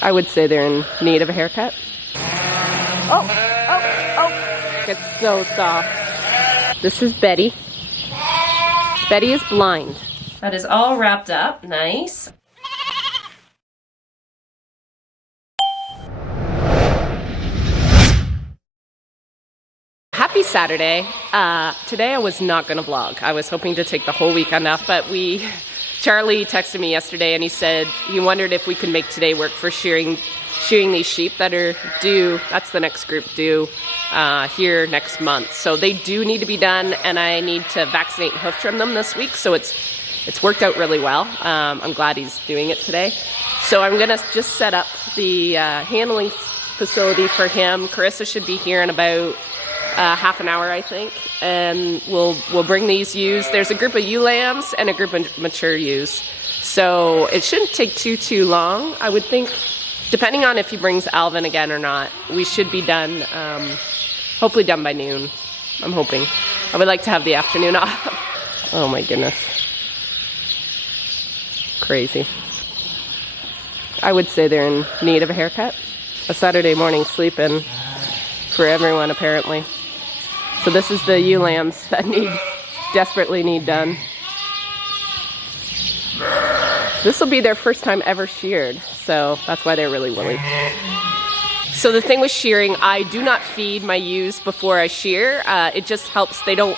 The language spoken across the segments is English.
I would say they're in need of a haircut. Oh! It's so soft. This is Betty. Betty is blind. That is all wrapped up. Nice. Happy Saturday. Today I was not gonna vlog. I was hoping to take the whole weekend off, but Charlie texted me yesterday and he said he wondered if we could make today work for shearing these sheep that are due. That's the next group due here next month. So they do need to be done, and I need to vaccinate and hoof trim them this week. So it's worked out really well. I'm glad he's doing it today. So I'm gonna just set up the handling facility for him. Carissa should be here in about half an hour, I think, and we'll bring these ewes. There's a group of ewe lambs and a group of mature ewes, so it shouldn't take too long. I would think, depending on if he brings Alvin again or not, we should be done, hopefully done by noon. I'm hoping. I would like to have the afternoon off. Oh my goodness, crazy. I would say they're in need of a haircut. A Saturday morning sleep-in for everyone, apparently. So this is the ewe lambs that desperately need done. This will be their first time ever sheared, so that's why they're really woolly. So the thing with shearing, I do not feed my ewes before I shear. It just helps, they don't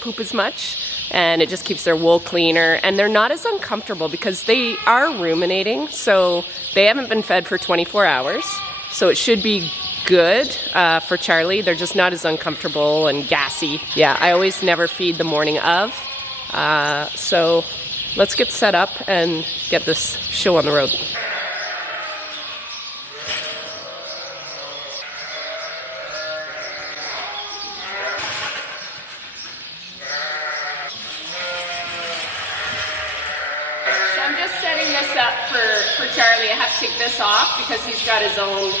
poop as much, and it just keeps their wool cleaner, and they're not as uncomfortable because they are ruminating, so they haven't been fed for 24 hours. So it should be good for Charlie. They're just not as uncomfortable and gassy. Yeah, I always never feed the morning of. So let's get set up and get this show on the road. So I'm just setting this up for Charlie. I have to take this off because he's got his own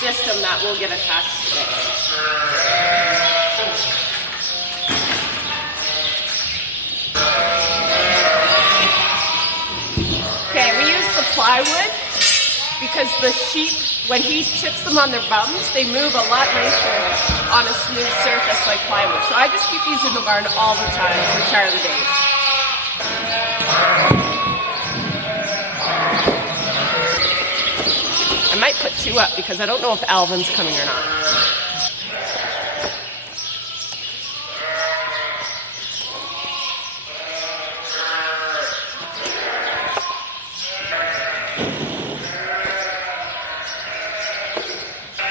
system that will get attached to it. Okay, we use the plywood because the sheep, when he chips them on their bums, they move a lot nicer on a smooth surface like plywood. So I just keep these in the barn all the time for Charlie days. I might put two up because I don't know if Alvin's coming or not.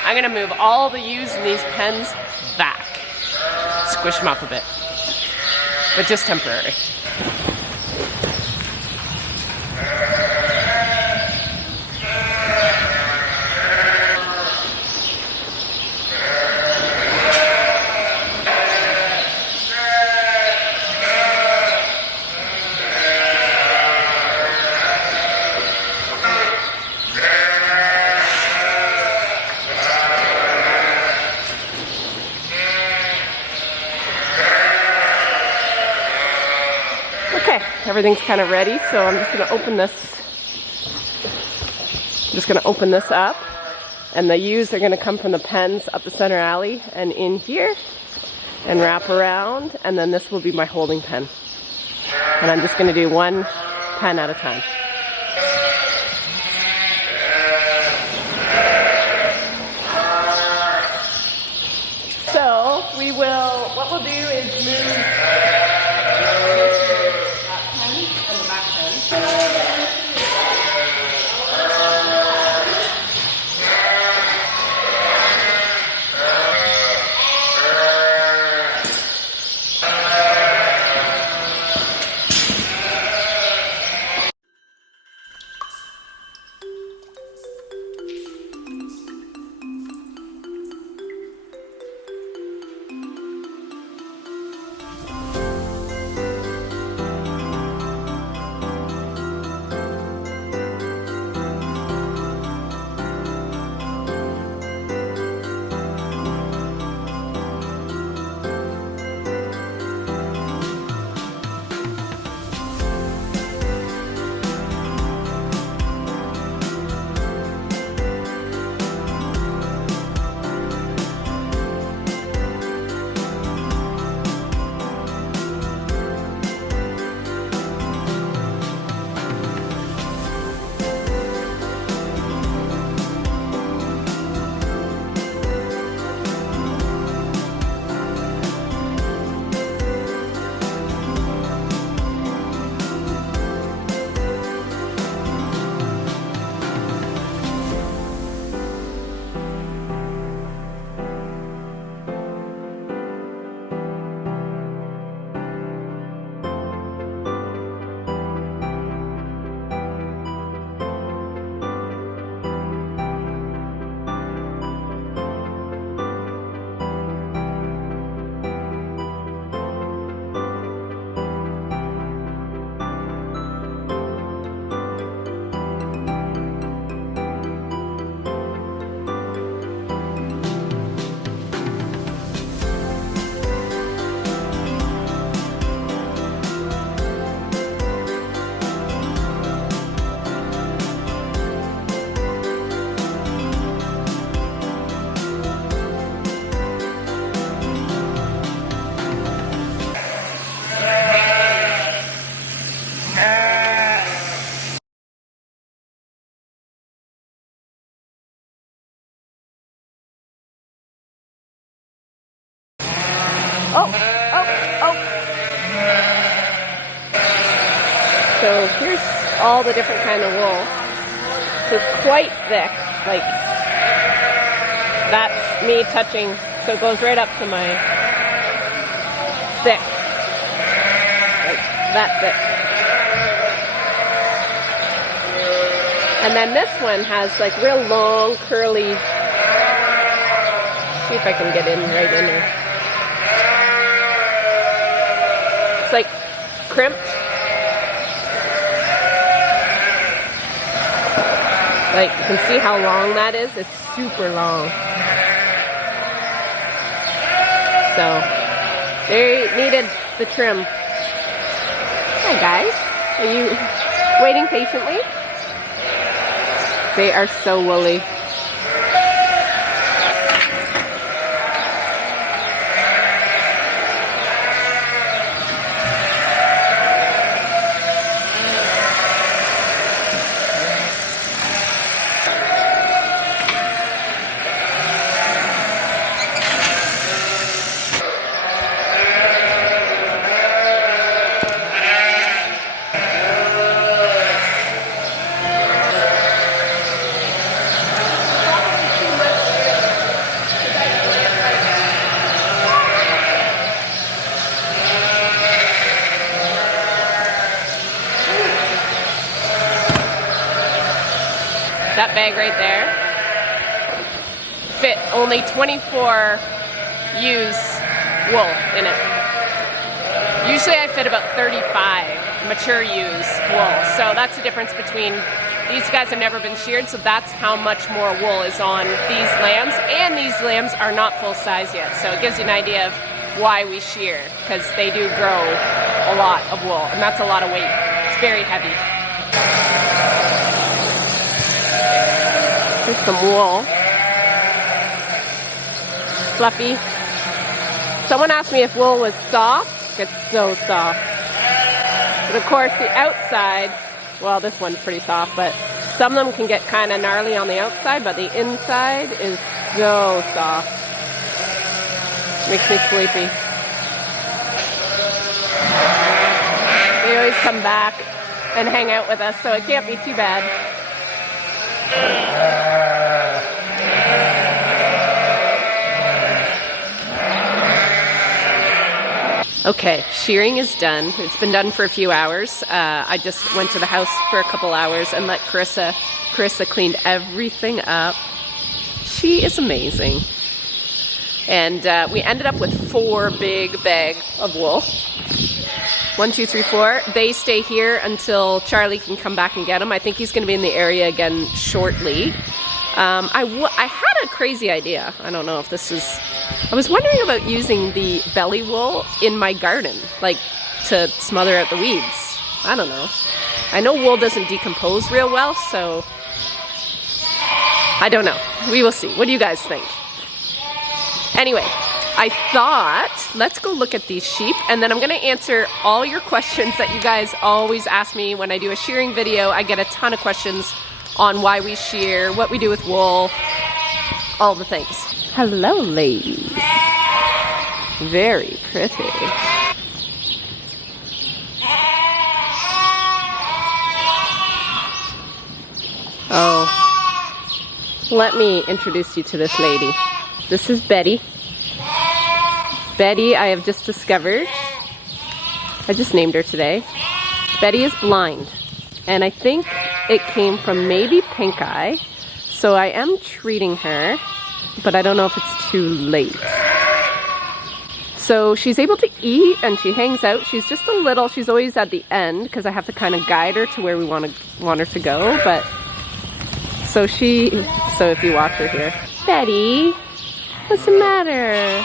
I'm gonna move all the ewes in these pens back. Squish them up a bit, but just temporary. Everything's kind of ready, so I'm just going to open this. I'm just going to open this up, and the ewes are going to come from the pens up the center alley and in here and wrap around, and then this will be my holding pen. And I'm just going to do one pen at a time. So what we'll do is move Oh, oh, oh. So here's all the different kind of wool. So it's quite thick, like that's me touching, so it goes right up to my thick, like that thick. And then this one has like real long, curly, see if I can get in right in there. It's like crimped. Like, you can see how long that is. It's super long. So, they needed the trim. Hi guys. Are you waiting patiently? They are so woolly. That bag right there fit only 24 ewes wool in it. Usually I fit about 35 mature ewes wool. So that's the difference between, these guys have never been sheared, so that's how much more wool is on these lambs. And these lambs are not full size yet, so it gives you an idea of why we shear, because they do grow a lot of wool, and that's a lot of weight. It's very heavy. Here's some wool. Fluffy. Someone asked me if wool was soft. It's so soft. But of course the outside, well, this one's pretty soft, but some of them can get kind of gnarly on the outside, but the inside is so soft. Makes me sleepy. They always come back and hang out with us, so it can't be too bad. Okay, shearing is done. It's been done for a few hours. I just went to the house for a couple hours and let Carissa cleaned everything up. She is amazing. And we ended up with 4 big bags of wool. 1, 2, 3, 4. They stay here until Charlie can come back and get them. I think he's going to be in the area again shortly. I had a crazy idea. I don't know if this is... I was wondering about using the belly wool in my garden, like to smother out the weeds. I don't know. I know wool doesn't decompose real well, so I don't know. We will see. What do you guys think? Anyway, I thought, let's go look at these sheep, and then I'm going to answer all your questions that you guys always ask me when I do a shearing video. I get a ton of questions on why we shear, what we do with wool, all the things. Hello, ladies. Very pretty. Oh, let me introduce you to this lady. This is Betty. Betty, I have just discovered. I just named her today. Betty is blind, and I think it came from maybe pink eye. So I am treating her, but I don't know if it's too late. So she's able to eat and she hangs out. She's just a little, she's always at the end because I have to kind of guide her to where we want her to go. But so if you watch her here, Betty, what's the matter?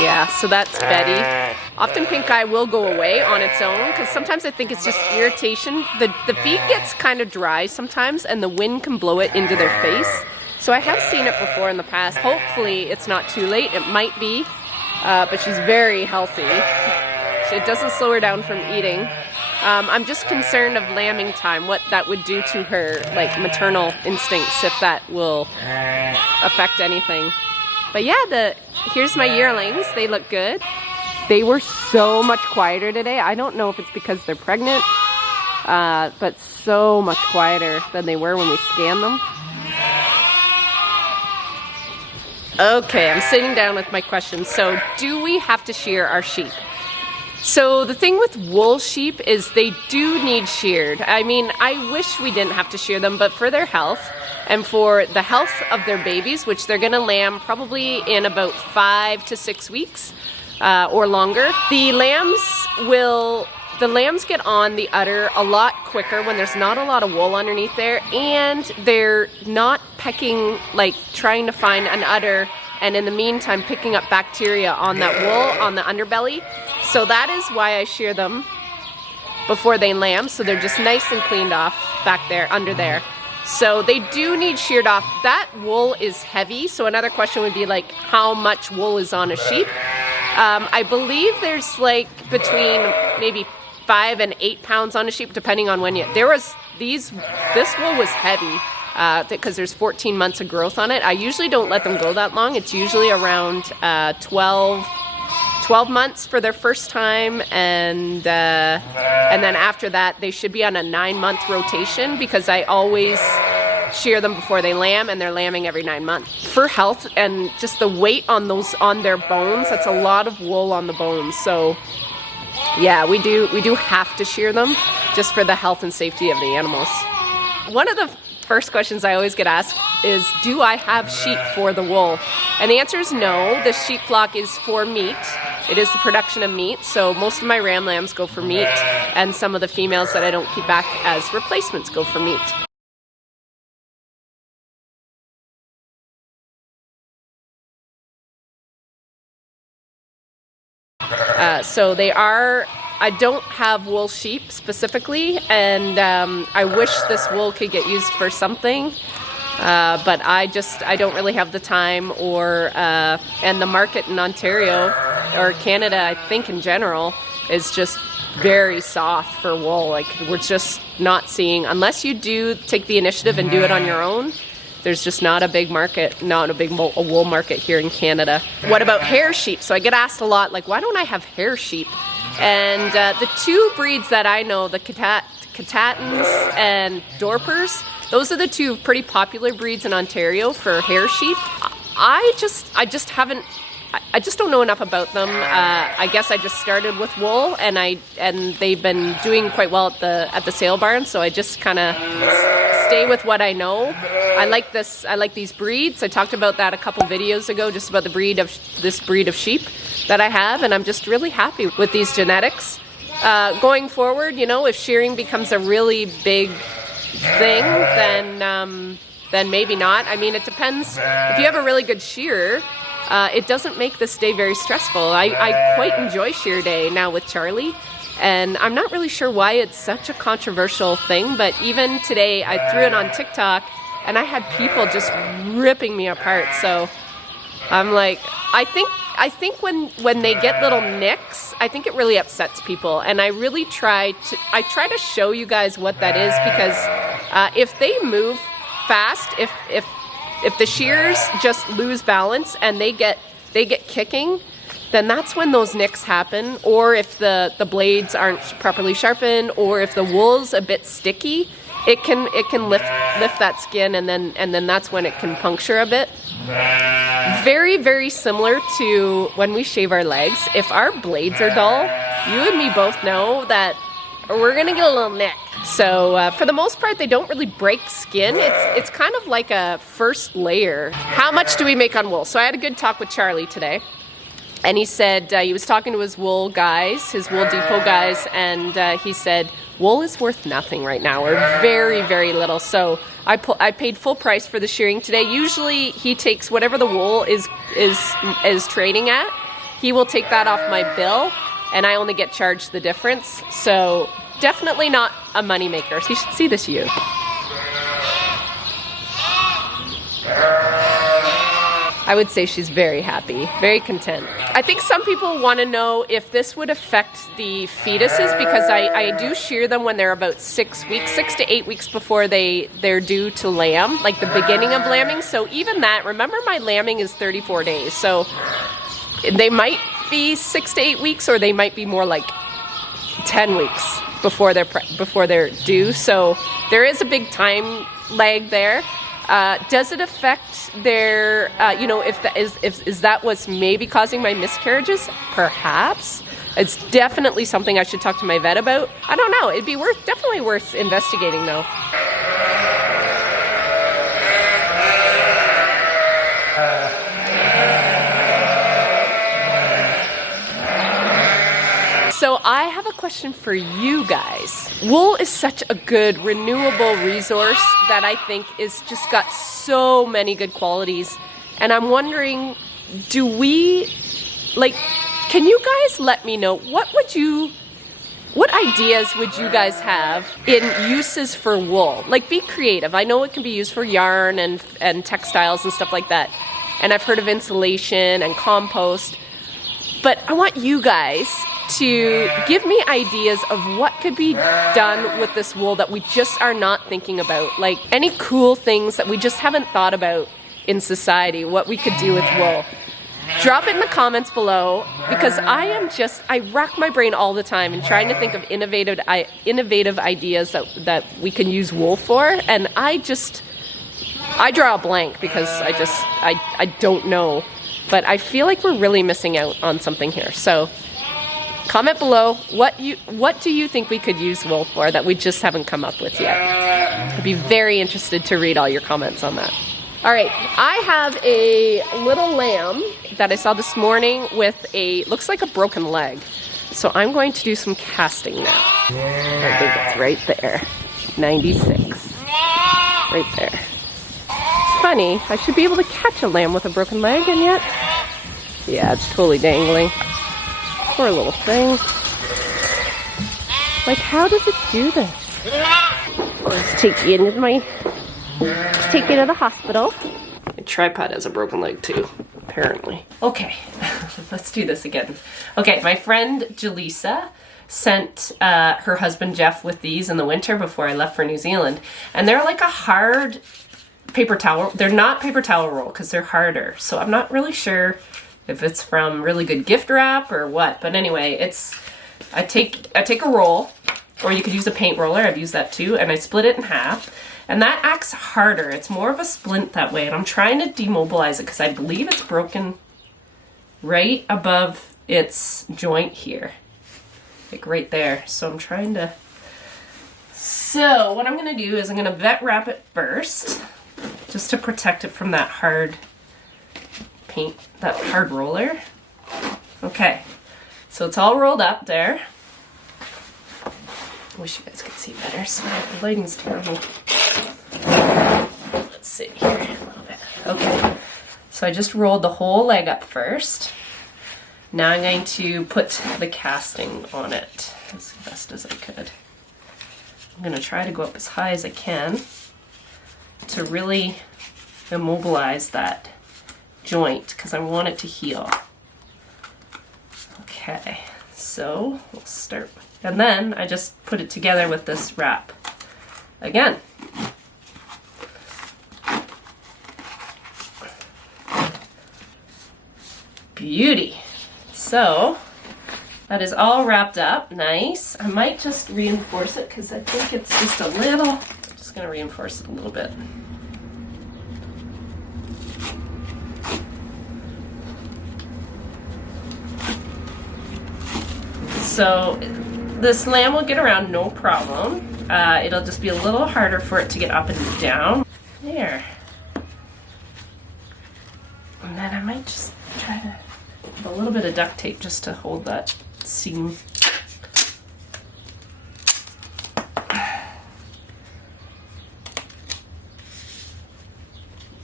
Yeah, so that's Betty. Often pink eye will go away on its own because sometimes I think it's just irritation. The feet gets kind of dry sometimes and the wind can blow it into their face. So I have seen it before in the past. Hopefully it's not too late. It might be, but she's very healthy. So it doesn't slow her down from eating. I'm just concerned of lambing time, what that would do to her like maternal instincts, if that will affect anything. But yeah, here's my yearlings. They look good. They were so much quieter today. I don't know if it's because they're pregnant, but so much quieter than they were when we scanned them. Okay, I'm sitting down with my questions. So, do we have to shear our sheep? So the thing with wool sheep is they do need sheared. I mean, I wish we didn't have to shear them, but for their health and for the health of their babies, which they're going to lamb probably in about 5 to 6 weeks or longer, the lambs get on the udder a lot quicker when there's not a lot of wool underneath there, and they're not pecking, like trying to find an udder and in the meantime picking up bacteria on that wool on the underbelly. So that is why I shear them before they lamb, so they're just nice and cleaned off back there, under there. So they do need sheared off. That wool is heavy, so another question would be like, how much wool is on a sheep? I believe there's like between maybe 5 and 8 pounds on a sheep, depending on when this wool was heavy because there's 14 months of growth on it. I usually don't let them go that long. It's usually around 12 months for their first time, and then after that they should be on a 9-month rotation, because I always shear them before they lamb, and they're lambing every 9 months. For health and just the weight on their bones, that's a lot of wool on the bones. So yeah, we do have to shear them just for the health and safety of the animals. One of the first questions I always get asked is, do I have sheep for the wool? And the answer is no. The sheep flock is for meat. It is the production of meat. So most of my ram lambs go for meat, and some of the females that I don't keep back as replacements go for meat. So I don't have wool sheep specifically, and I wish this wool could get used for something, but I don't really have the time, and the market in Ontario or Canada, I think in general, is just very soft for wool. Like, we're just not seeing, unless you do take the initiative and do it on your own, there's just not a big market, not a big wool market here in Canada. What about hair sheep? So I get asked a lot, like, why don't I have hair sheep? And the two breeds that I know, the Katahdins and Dorpers, those are the two pretty popular breeds in Ontario for hair sheep. I just don't know enough about them. I guess I just started with wool, and they've been doing quite well at the sale barn. So I just kind of stay with what I know. I like these breeds. I talked about that a couple videos ago, just about this breed of sheep that I have, and I'm just really happy with these genetics. Going forward, if shearing becomes a really big thing, then maybe not. I mean, it depends. If you have a really good shearer, it doesn't make this day very stressful. I quite enjoy shear day now with Charlie, and I'm not really sure why it's such a controversial thing, but even today I threw it on TikTok, and I had people just ripping me apart. So I'm like, I think when they get little nicks, I think it really upsets people, and I really try to show you guys what that is, because if they move fast, if the shears just lose balance and they get kicking, then that's when those nicks happen. Or if the blades aren't properly sharpened, or if the wool's a bit sticky, it can lift that skin, and then that's when it can puncture a bit. Very, very similar to when we shave our legs. If our blades are dull, you and me both know that we're gonna get a little nick. So for the most part, they don't really break skin. It's kind of like a first layer. How much do we make on wool? So I had a good talk with Charlie today, and he said he was talking to his wool guys, his Wool Depot guys, and he said wool is worth nothing right now, or very, very little. So I paid full price for the shearing today. Usually he takes whatever the wool is trading at. He will take that off my bill, and I only get charged the difference. So definitely not a moneymaker. So you should see this ewe. I would say she's very happy, very content. I think some people want to know if this would affect the fetuses, because I do shear them when they're about 6 weeks, 6 to 8 weeks before they're due to lamb, like the beginning of lambing. So even that, remember my lambing is 34 days. So they might be 6 to 8 weeks, or they might be more like 10 weeks before they're due. So there is a big time lag there. Does it affect their, you know, if that what's maybe causing my miscarriages? Perhaps. It's definitely something I should talk to my vet about. I don't know. It'd be definitely worth investigating though. So I have a question for you guys. Wool is such a good renewable resource that I think is just got so many good qualities. And I'm wondering, can you guys let me know, what ideas would you guys have in uses for wool? Like, be creative. I know it can be used for yarn and textiles and stuff like that. And I've heard of insulation and compost. But I want you guys to give me ideas of what could be done with this wool that we just are not thinking about. Like any cool things that we just haven't thought about in society, what we could do with wool. Drop it in the comments below, because I rack my brain all the time in trying to think of innovative ideas that we can use wool for. And I draw a blank because I don't know. But I feel like we're really missing out on something here. So comment below, what do you think we could use wool for that we just haven't come up with yet? I'd be very interested to read all your comments on that. All right, I have a little lamb that I saw this morning with looks like a broken leg. So I'm going to do some casting now. I think it's right there, 96, right there. Funny, I should be able to catch a lamb with a broken leg, and yet, yeah, it's totally dangling. Poor little thing. Like, how does it do this? Let's take you into the hospital. My tripod has a broken leg too, apparently. Okay, let's do this again. Okay, my friend Jaleesa sent her husband Jeff with these in the winter before I left for New Zealand, and they're like a hard paper towel. They're not paper towel roll because they're harder. So I'm not really sure if it's from really good gift wrap or what. But anyway, I take a roll, or you could use a paint roller. I've used that too, and I split it in half. And that acts harder. It's more of a splint that way. And I'm trying to demobilize it because I believe it's broken right above its joint here, like right there. So I'm trying to. So what I'm gonna do is I'm gonna vet wrap it first, just to protect it from that hard paint, that hard roller. Okay, so it's all rolled up there. I wish you guys could see better. Sorry, the lighting's terrible. Let's sit here a little bit. Okay, so I just rolled the whole leg up first. Now I'm going to put the casting on it as best as I could. I'm going to try to go up as high as I can to really immobilize that joint because I want it to heal. Okay, so we'll start, and then I just put it together with this wrap again. Beauty. So that is all wrapped up nice. I might just reinforce it because I think it's just a little, I'm just going to reinforce it a little bit. So this lamb will get around no problem. It'll just be a little harder for it to get up and down. There. And then I might just try to put a little bit of duct tape just to hold that seam.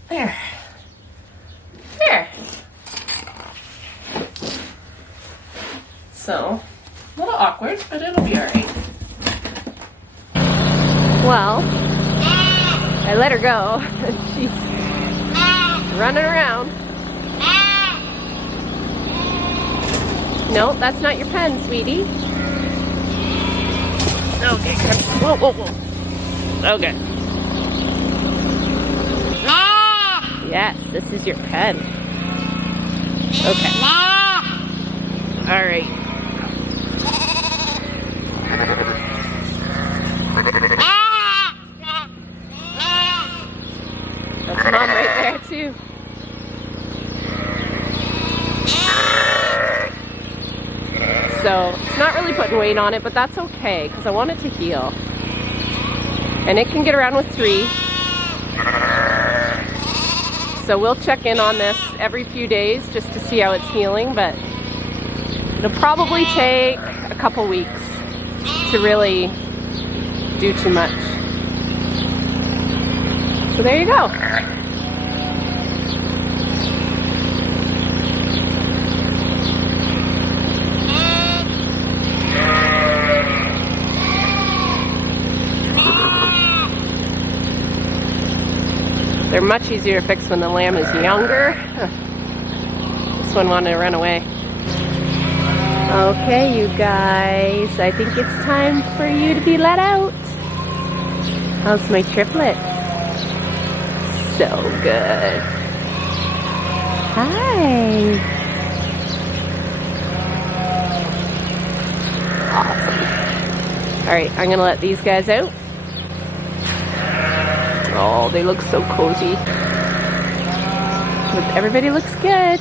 There. There. So, a little awkward, but it'll be alright. Well, I let her go. She's running around. No, that's not your pen, sweetie. Okay, whoa, whoa, whoa. Okay. Yes, this is your pen. Okay. All right. That's Mom right there too. So it's not really putting weight on it, but that's okay because I want it to heal. And it can get around with 3. So we'll check in on this every few days just to see how it's healing, but it'll probably take a couple weeks to really do too much. So there you go. They're much easier to fix when the lamb is younger. This one wanted to run away. Okay, you guys, I think it's time for you to be let out. How's my triplets? So good. Hi. Awesome. All right, I'm gonna let these guys out. Oh, they look so cozy. Everybody looks good.